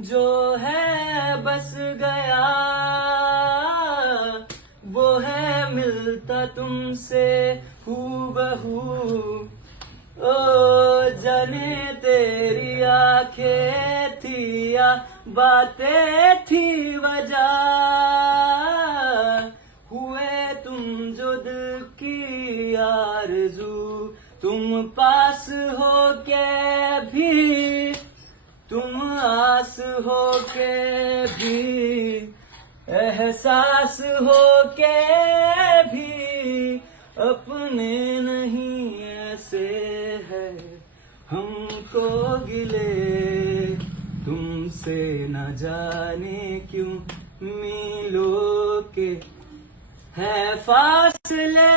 जो है बस गया, वो है मिलता तुमसे हूबहू। ओ जाने तेरी आंखें थी या बातें थी वजह, हुए तुम जो दिल की आरज़ू। तुम पास हो के भी, तुम आस हो के भी, एहसास हो के भी, अपने नहीं ऐसे है हमको गिले तुमसे। न जाने क्यों मीलों के है फासले।